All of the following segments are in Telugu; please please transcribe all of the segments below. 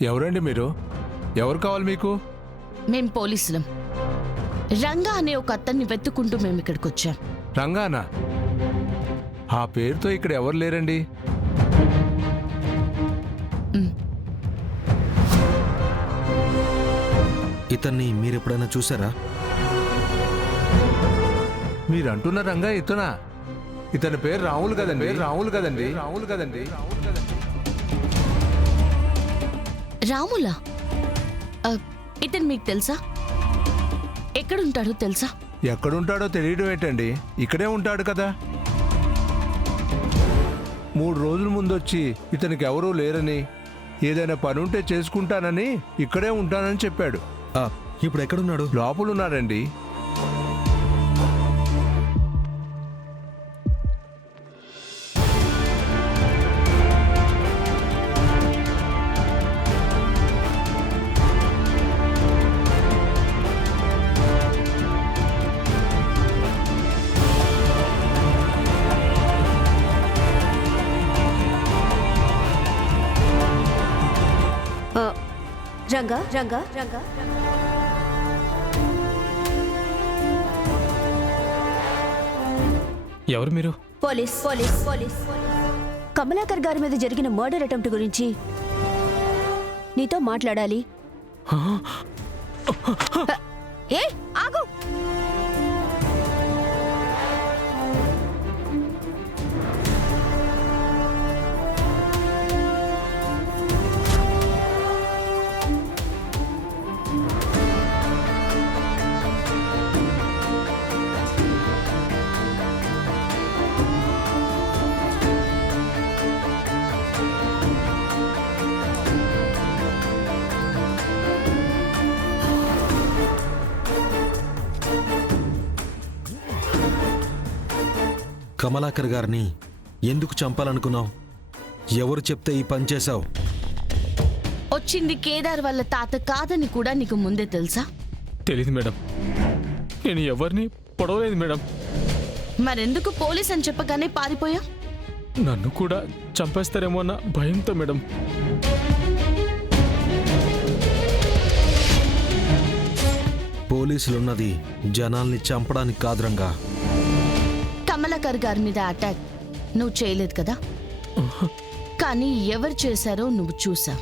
ఎవరండి మీరు? ఎవరు కావాలి మీకు? మేం పోలీసులం. రంగా అనే ఒక అతన్ని వెతుక్కుంటూ మేము ఇక్కడికి వచ్చాం. రంగానా? ఆ పేరుతో ఇక్కడ ఎవరు లేరండి. ఇతన్ని మీరెప్పుడైనా చూసారా? మీరు అంటున్న రంగా ఇతనా? ఇతని పేరు రాములు కదండి. రాములు కదండి. రాములు కదండి. రాములా? ఇతను మీకు తెలుసా? ఎక్కడుంటాడో తెలుసా? ఎక్కడుంటాడో తెలియడం ఏంటండి, ఇక్కడే ఉంటాడు కదా. 3 రోజుల ముందొచ్చి ఇతనికి ఎవరూ లేరని, ఏదైనా పని ఉంటే చేసుకుంటానని, ఇక్కడే ఉంటానని చెప్పాడు. ఇప్పుడు ఎక్కడున్నాడు? లోపలున్నాడండి. రంగా రంగా రంగా ఎవరు మీరు? పోలీస్ పోలీస్ పోలీస్ కమలాకర్ గారి మీద జరిగిన మర్డర్ అటెంప్ట్ గురించి నీతో మాట్లాడాలి. ఏ ఆగు! కమలాకర్ గారిని ఎందుకు చంపాలనుకున్నావు? ఎవరు చెప్తే ఈ పని చేశావు? వచ్చింది కేదార్ వాళ్ళ తాత కాదని కూడా నీకు ముందే తెలుసా? తెలీదు మేడం. నేను ఎవరిని పొడవలేదు మేడం. మరెందుకు పోలీస్ అని చెప్పగానే పారిపోయా? నన్ను కూడా చంపేస్తారేమో అన్న భయంతో మేడం. పోలీసులున్నది జనాల్ని చంపడానికి కాదు రంగా. కమలాకర్ గారి మీద అటాక్ నువ్వు చేయలేదు కదా, కానీ ఎవరు చేశారో నువ్వు చూసా.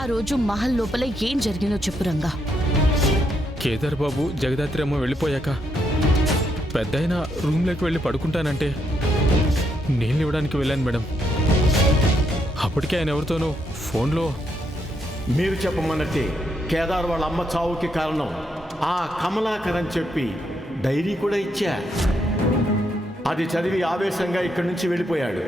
ఆ రోజు మహల్ లోపల ఏం జరిగిందో చెప్పు రంగా. కేదార్ బాబు జగదాత్రి అమ్మ వెళ్ళిపోయాక పెద్దయిన రూమ్లోకి వెళ్ళి పడుకుంటానంటే నీళ్ళు ఇవ్వడానికి వెళ్ళాను మేడం. అప్పటికే ఆయన ఎవరితోనో ఫోన్లో మీరు చెప్పమన్నట్టే కేదార్ వాళ్ళ అమ్మ చావుకి కారణం ఆ కమలాకర్ అని చెప్పి డైరీ కూడా ఇచ్చా. అది చదివి ఆవేశంగా ఇక్కడి నుంచి వెళ్ళిపోయాడు.